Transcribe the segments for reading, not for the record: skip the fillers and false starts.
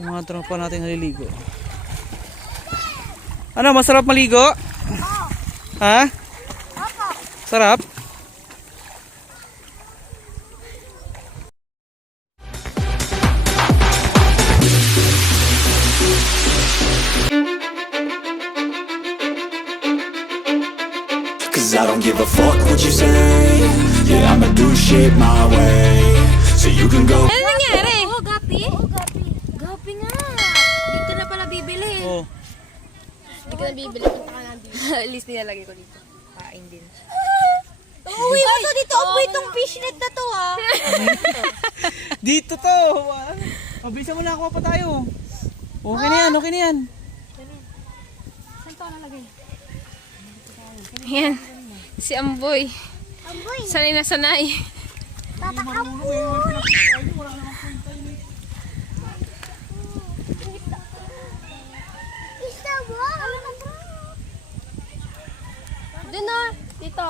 Yung mga tropa natin naliligo. Ano, masarap maligo? Ha? Sarap? Cause I don't give a fuck what you say. Yeah, I'ma do shit my way. So you can go. Ano nangyari? Oh, gapi? Gapi nga. Dito na pala bibili. Oh. Hindi ko na bibili. Punta ka na dito. At least nilalagay ko dito. Kain din. Uwi ba to dito? Uwi itong fishnet na to ah. Dito to. Mabilisan mo na ako pa tayo. Okay na yan, okay na yan. Saan to nalagay? Ayan. Si Amboy. Sanay na sanay. Doon na. Dito.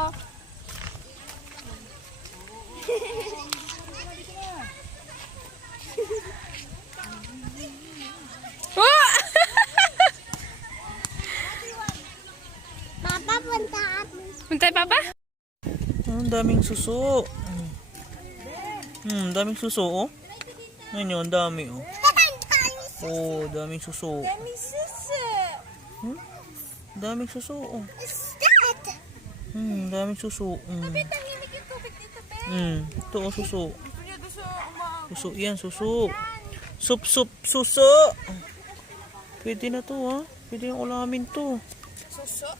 Oh! Papa, punta at Puntay, Papa? Ang daming suso. Daming suso, oh. Ngayon yun, ang dami, oh. Oh, daming suso. Daming suso, oh. Daming suso. Ito, oh, suso. Suso, yan, suso. Suso. Pwede na to, ha. Pwede na ulamin to. Suso?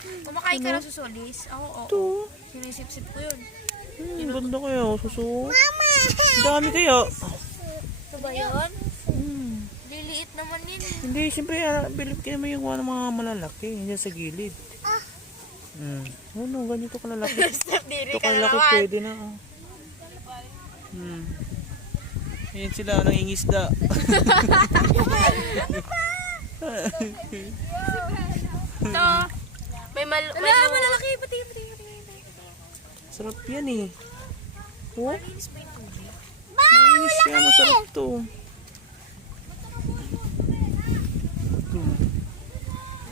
Kumakain ka ng susulis? Oo. Ito. Sinisip-sip ko yun. Ganda kaya, oh, suso. Ang dami kaya. Ito ba yun? Liliit naman yun. Hindi, siyempre, bilip ka naman yung mga malalaki. Hindi sa gilid. Ano, ganito kalalaki. Diri Ito ka na kalalaki, naman. pwede na. Oh. Ayan sila, nangingisda. Ito. May malalaki. Pati. Sarap yan eh. Oh? Malinis siya, masarap to.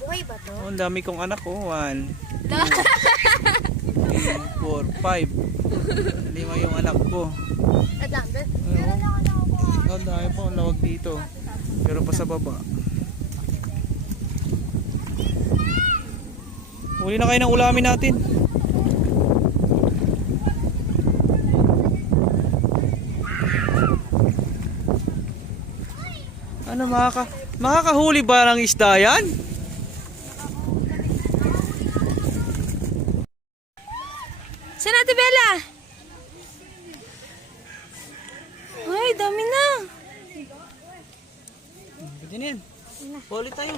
Buhay ba to? Oh, ang dami kong anak, oh. 1, 2, 3, 4, 5. 5 yung anak ko. Ang dami pa, ang lawag dito. Pero pa sa baba. Huli na kayo ng ulamin natin. Ano, makakahuli ba ng isda yan? Saan natin, Bella? Ay, dami na. Pwede na yan. Huli tayo.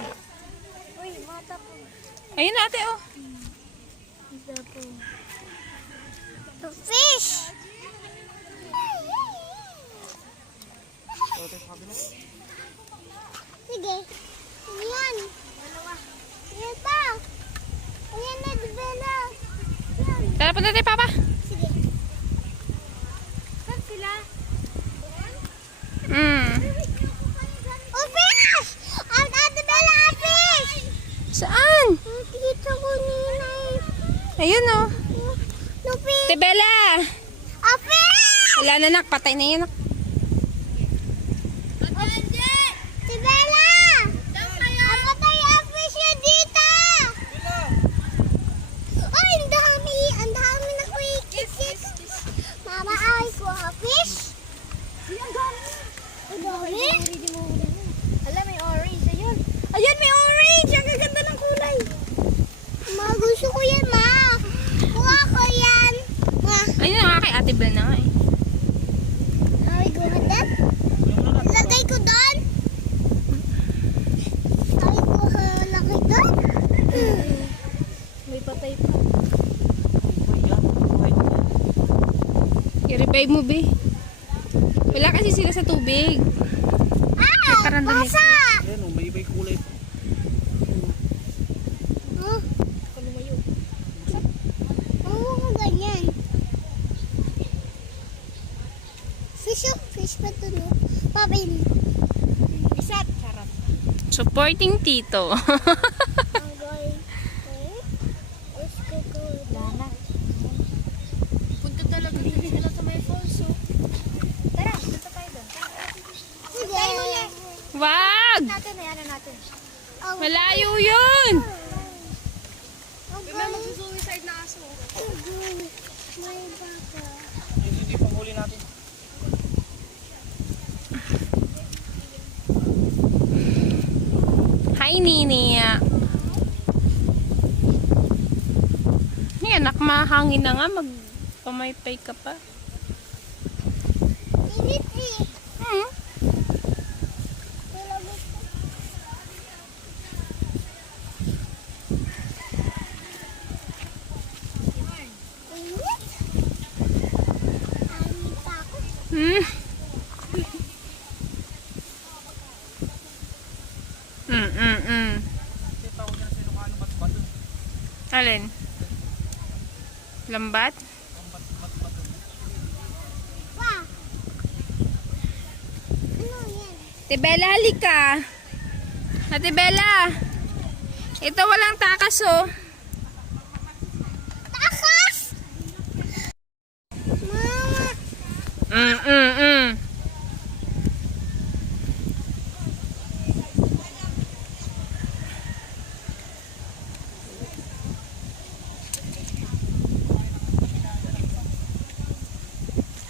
Ayun ate, oh. fish! Sige. Ayan. Ayan pa. Ayan na, Bella. Tara, punta tayo, Papa. Sige. Saan sila? Oh, fish! Ang Ate Bella, fish! Saan? Dito ko ninay. Ayun, oh. No, fish! Ate Bella. Oh, fish! Wala na, nak. Patay na yan, nak. Si Bella! Ang patay ang fish yun dito! Ay, ang dami! Ang dami na kuikikik! Mama, ay ko ang fish! Ang dami! Ang dami! Alam, may orange. Ayun. Ayun, may orange. Ang gaganda ng kulay. Ma, gusto ko yan, ma! Kuha ko yan! Ma, Ayun nga kay Ate Bella na nga eh. ay, guhadat! Lagay ko doon! Ay, kuha laki doon! May patay pa. I-revive mo, be. Wala kasi sila sa tubig. Ah! Parang dumi. Basa! Ayan, may iba'y kulay. Oh. Oo, ganyan. Fish pa to, no? Papin. Isa't. Sarap. Supporting tito. Ang going. Let's go. Lana. Punta talaga. Hindi sila sa may falls. So. Tara, punta tayo doon. Sige. Tayo muna. Wag! Natin, ano natin. Malayo yun! May mag-suicide na aso. May baka. Hindi pang huli natin. Hi, Nini. Hey, anak, mahangin na nga. Magpamaypay ka pa. Init eh. Hmm? Init? Ani pa ako. Hmm? Mm. Alin? Lambat? Pa. Ano yan? Ate Bella, halika. Ate Bella. Ito walang takas, oh. Takas! Mama. Mm.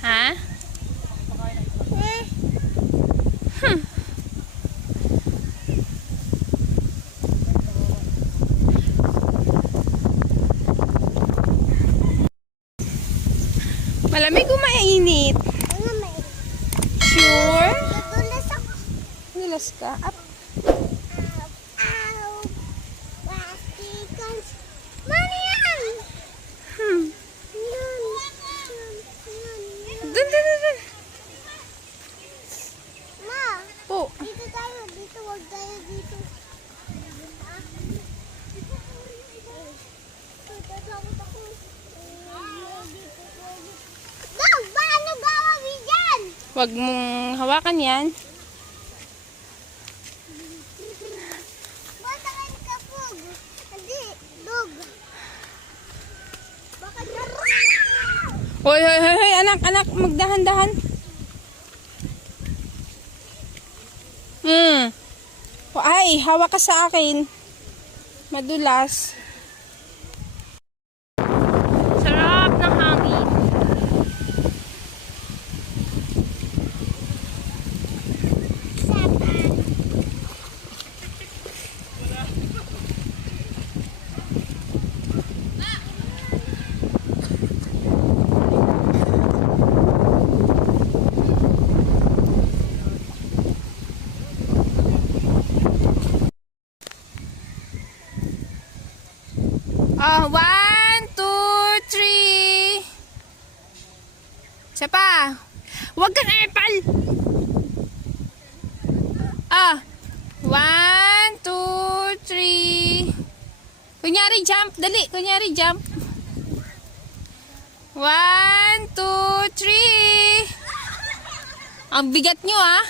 Ha? Malamig o mainit? Ano may? Sure? Nadulas ako. Nilas ka? Up. Ow. Bastikans. Mani yan! Hmm. Yan. Dun. Ma, Po. dito tayo. Dito, wag tayo dito. Dito takot ako. Dog, paano gawin dyan? Huwag mong hawakan yan. Basta kayo kapug. Hindi, dog. Baka Hoy, anak, magdahan-dahan. Ay, hawak ka sa akin. Madulas. Sarap ng hangin. Oh, 1, 2, 3. Isa pa. Huwag kang epal. 1, 2, 3. Kunyari jump. Dali, kunyari jump. 1, 2, 3. Ang bigat nyo, ah.